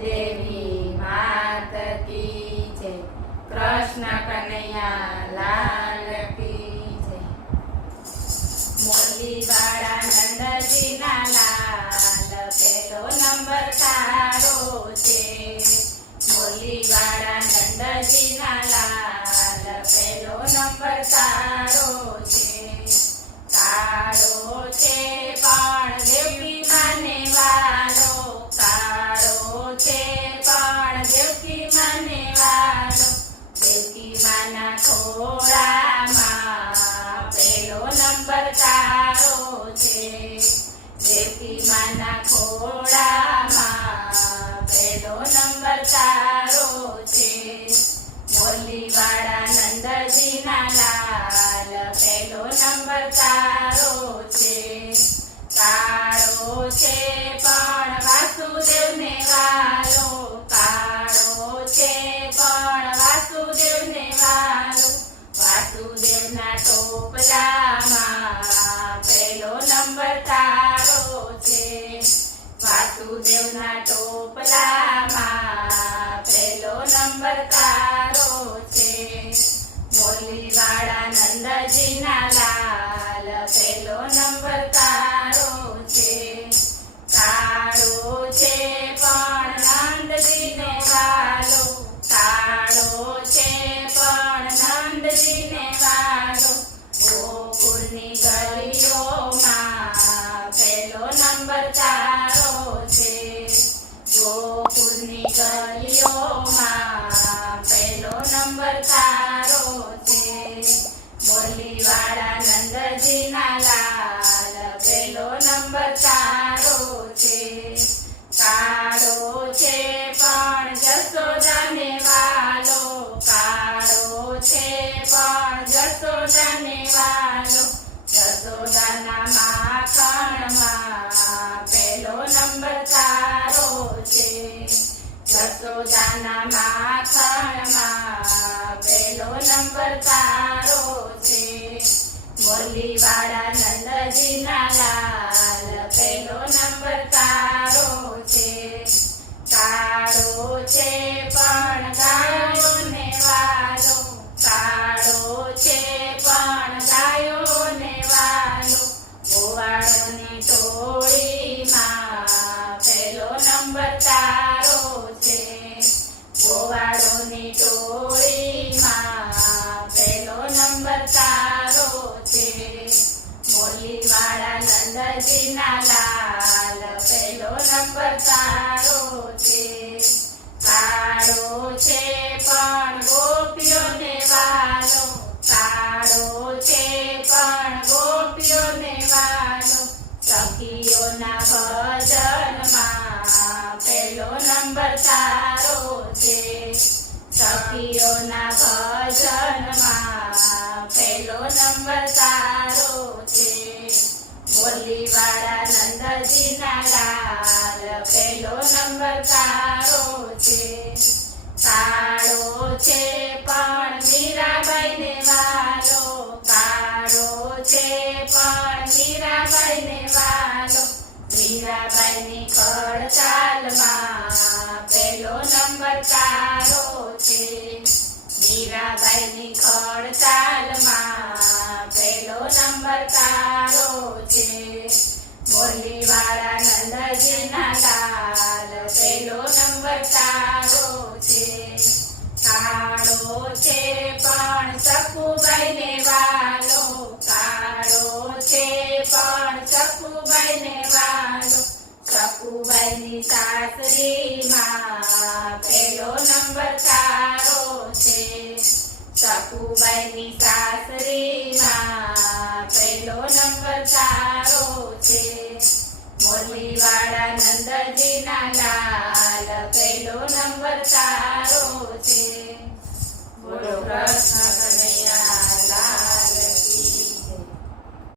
દેવી માત કી જય, કૃષ્ણ કનૈયા લાલ કી જય। મોરલી વાળા નંદજીના લાલ પેલો નંબર તારો છે। મોરલી વાળા નંદજીના લાલ પેલો નંબર તારો છે। કાળો છે પણ દેવકી માને વાલો, કાળો છે પણ દેવકી માને વાલો, દેવકી માના ખોળામાં પેલો નંબર તારો છે। દેવકી માના ખોળામાં પેલો નંબર તારો છે। મોરલી વાળા નંદજીના લાલ પેલો નંબર તારો છે। કાળો છે પણ વાસુદેવને વાલો, કાળો છે પણ વાસુદેવને વાલો, વાસુદેવના ટોપલામાં પેલો નંબર તારો છે। વાસુદેવના ટોપલામાં પેલો નંબર તારો છે। મોરલી વાળા નંદજીના લાલ પેલો નંબર તારો છે। કાળો છે પણ નંદજીને વાલો, કાળો છે પણ નંદજીને વાલો, ગોકુળની ગલીઓમાં પેલો નંબર તારો છે। ગોકુળની ગલીઓમાં પેલો નંબર તારો છે। મોરલી વાળા નંદજીના લાલ પેલો નંબર તારો છે। કાળો છે પણ જશોદાને વાલો, કાળો છે પણ જશોદાને વાલો, જશોદાના માખણમાં પેલો નંબર તારો છે। જશોદાના માખણમાં પેલો નંબર તારો છે। મોરલી વાળા નંદજીના લાલ પેલો નંબર તારો છે। કાળો છે પણ ગાયોને વાલો, કાળો છે પણ ગાયોને વાલો, ગોવાળોની ટોળીમાં પેલો નંબર તારો છે। ગોવાળોની ટોળીમાં પેલો નંબર તારો છે। મોરલી વાળા નંદજીના લાલ પેલો નંબર તારો છે। કાળો છે પણ ગોપીઓને વાલો, કાળો છે પણ ગોપીઓને વાલો, સખીઓના ભજનમાં પેલો નંબર તારો છે। સખીઓના ભજનમાં પેલો નંબર તારો છે। મોરલી વાળા નંદજીના લાલ પેલો નંબર તારો છે। કાળો છે પણ મીરાબાઈને વાલો, કાળો છે પણ મીરાબાઈને વાલો, મીરાબાઈની ખડતાલમાં પેલો નંબર તારો છે। મીરાબાઈની ખડતાલમાં પેલો નંબર તારો છે। મોરલી વાળા નંદજીના લાલ પેલો નંબર તારો છે। કાળો છે પણ સખુબાઈને વાલો, કાળો છે પણ સખુબાઈને વાલો, સખુબાઈની સાસરીમાં પેલો નંબર તારો છે। સખુબાઈની સાસરીમાં પેલો નંબર તારો છે। મોરલી વાળા નંદજીના લાલ પેલો નંબર તારો છે। બોલો કૃષ્ણ